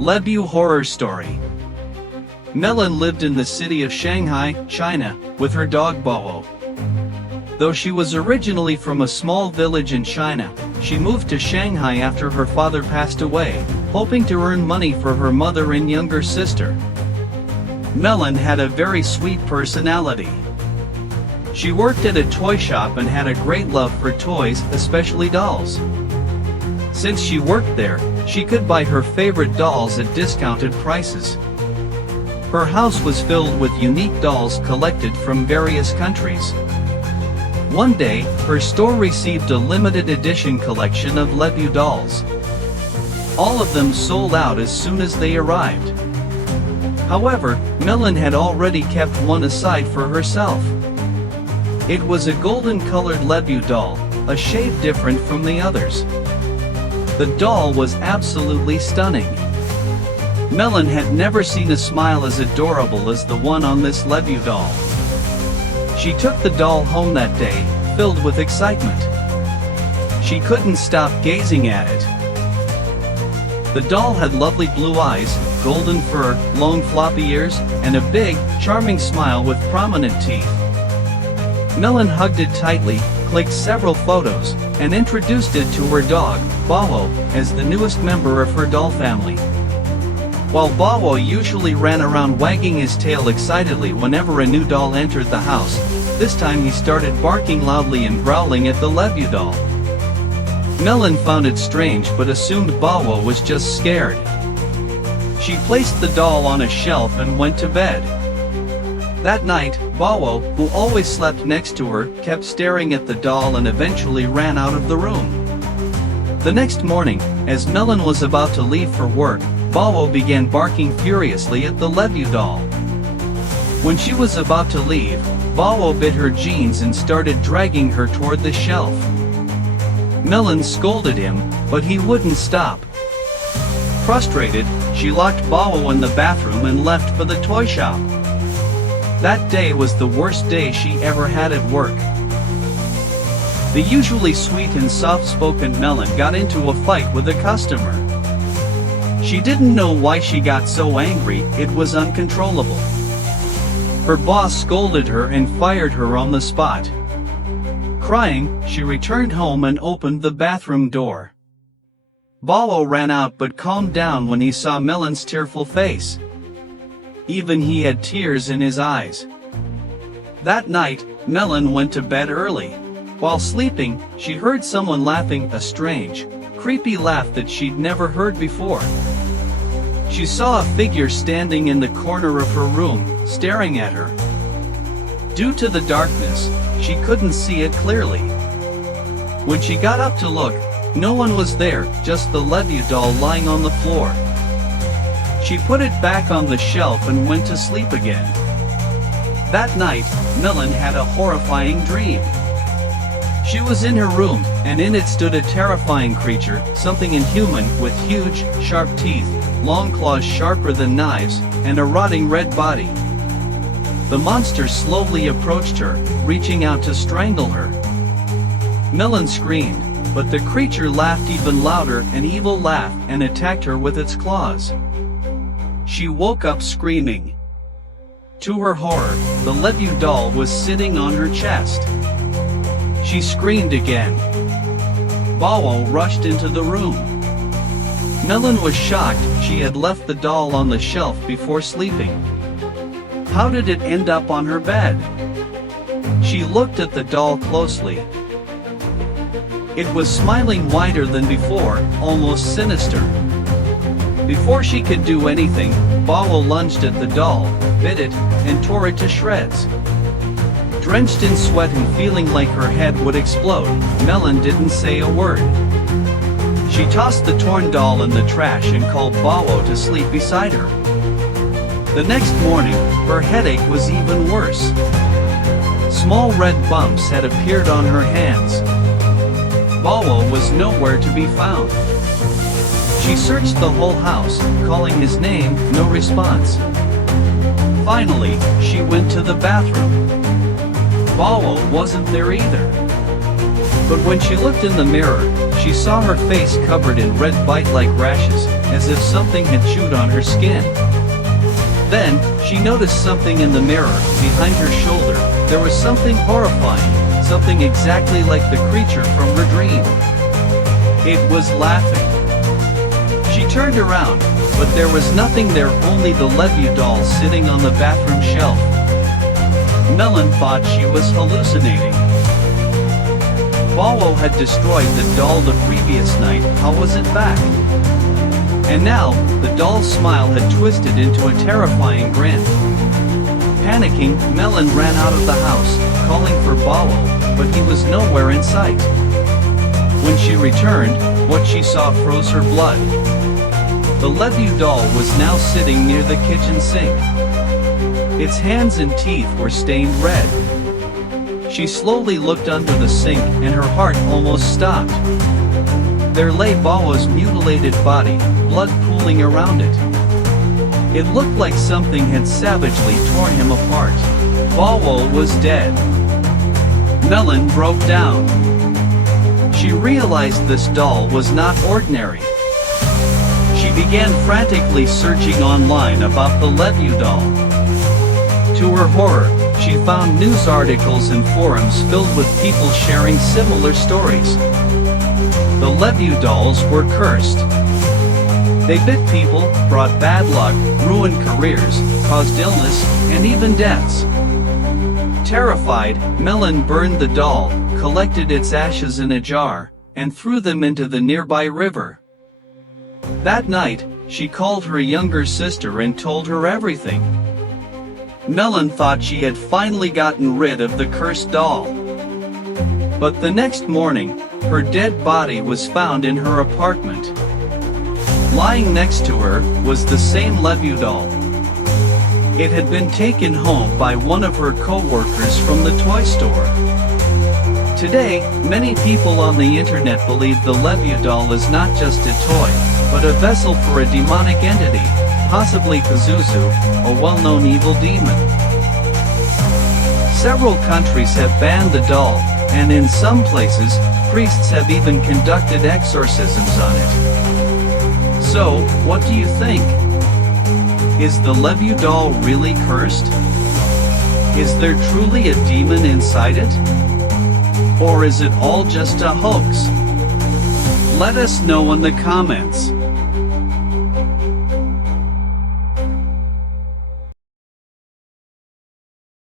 Labubu horror story. Melon lived in the city of Shanghai, China, with her dog Bao. Though she was originally from a small village in China, she moved to Shanghai after her father passed away, hoping to earn money for her mother and younger sister. Melon had a very sweet personality. She worked at a toy shop and had a great love for toys, especially dolls. Since she worked there, she could buy her favorite dolls at discounted prices. Her house was filled with unique dolls collected from various countries. One day, her store received a limited edition collection of Labubu dolls. All of them sold out as soon as they arrived. However, Melon had already kept one aside for herself. It was a golden-colored Labubu doll, a shade different from the others. The doll was absolutely stunning. Melon had never seen a smile as adorable as the one on this Labubu doll. She took the doll home that day, filled with excitement. She couldn't stop gazing at it. The doll had lovely blue eyes, golden fur, long floppy ears, and a big, charming smile with prominent teeth. Melon hugged it tightly, clicked several photos, and introduced it to her dog, Bao, as the newest member of her doll family. While Bao usually ran around wagging his tail excitedly whenever a new doll entered the house, this time he started barking loudly and growling at the Labubu doll. Melon found it strange but assumed Bao was just scared. She placed the doll on a shelf and went to bed. That night, Bao, who always slept next to her, kept staring at the doll and eventually ran out of the room. The next morning, as Melon was about to leave for work, Bao began barking furiously at the Labubu doll. When she was about to leave, Bao bit her jeans and started dragging her toward the shelf. Melon scolded him, but he wouldn't stop. Frustrated, she locked Bao in the bathroom and left for the toy shop. That day was the worst day she ever had at work. The usually sweet and soft-spoken Melon got into a fight with a customer. She didn't know why she got so angry, it was uncontrollable. Her boss scolded her and fired her on the spot. Crying, she returned home and opened the bathroom door. Bao ran out but calmed down when he saw Melon's tearful face. Even he had tears in his eyes. That night, Melon went to bed early. While sleeping, she heard someone laughing, a strange, creepy laugh that she'd never heard before. She saw a figure standing in the corner of her room, staring at her. Due to the darkness, she couldn't see it clearly. When she got up to look, no one was there, just the Labubu doll lying on the floor. She put it back on the shelf and went to sleep again. That night, Melon had a horrifying dream. She was in her room, and in it stood a terrifying creature, something inhuman, with huge, sharp teeth, long claws sharper than knives, and a rotting red body. The monster slowly approached her, reaching out to strangle her. Melon screamed, but the creature laughed even louder, an evil laugh, and attacked her with its claws. She woke up screaming. To her horror, the Labubu doll was sitting on her chest. She screamed again. Bao rushed into the room. Melon was shocked, she had left the doll on the shelf before sleeping. How did it end up on her bed? She looked at the doll closely. It was smiling wider than before, almost sinister. Before she could do anything, Bao lunged at the doll, bit it, and tore it to shreds. Drenched in sweat and feeling like her head would explode, Melon didn't say a word. She tossed the torn doll in the trash and called Bao to sleep beside her. The next morning, her headache was even worse. Small red bumps had appeared on her hands. Bao was nowhere to be found. She searched the whole house, calling his name, no response. Finally, she went to the bathroom. Bao wasn't there either. But when she looked in the mirror, she saw her face covered in red bite-like rashes, as if something had chewed on her skin. Then, she noticed something in the mirror, behind her shoulder. There was something horrifying, something exactly like the creature from her dream. It was laughing. She turned around, but there was nothing there, only the Labubu doll sitting on the bathroom shelf. Melon thought she was hallucinating. Bawo had destroyed the doll the previous night. How was it back? And now, the doll's smile had twisted into a terrifying grin. Panicking, Melon ran out of the house, calling for Bawo, but he was nowhere in sight. When she returned, what she saw froze her blood. The Labubu doll was now sitting near the kitchen sink. Its hands and teeth were stained red. She slowly looked under the sink, and her heart almost stopped. There lay Bawo's mutilated body, blood pooling around it. It looked like something had savagely torn him apart. Bawo was dead. Melon broke down. She realized this doll was not ordinary. She began frantically searching online about the Labubu doll. To her horror, she found news articles and forums filled with people sharing similar stories. The Labubu dolls were cursed. They bit people, brought bad luck, ruined careers, caused illness, and even deaths. Terrified, Melon burned the doll, collected its ashes in a jar, and threw them into the nearby river. That night, she called her younger sister and told her everything. Melon thought she had finally gotten rid of the cursed doll. But the next morning, her dead body was found in her apartment. Lying next to her was the same Labubu doll. It had been taken home by one of her co-workers from the toy store. Today, many people on the internet believe the Labubu doll is not just a toy, but a vessel for a demonic entity, possibly Pazuzu, a well-known evil demon. Several countries have banned the doll, and in some places, priests have even conducted exorcisms on it. So, what do you think? Is the Labubu doll really cursed? Is there truly a demon inside it? Or is it all just a hoax? Let us know in the comments.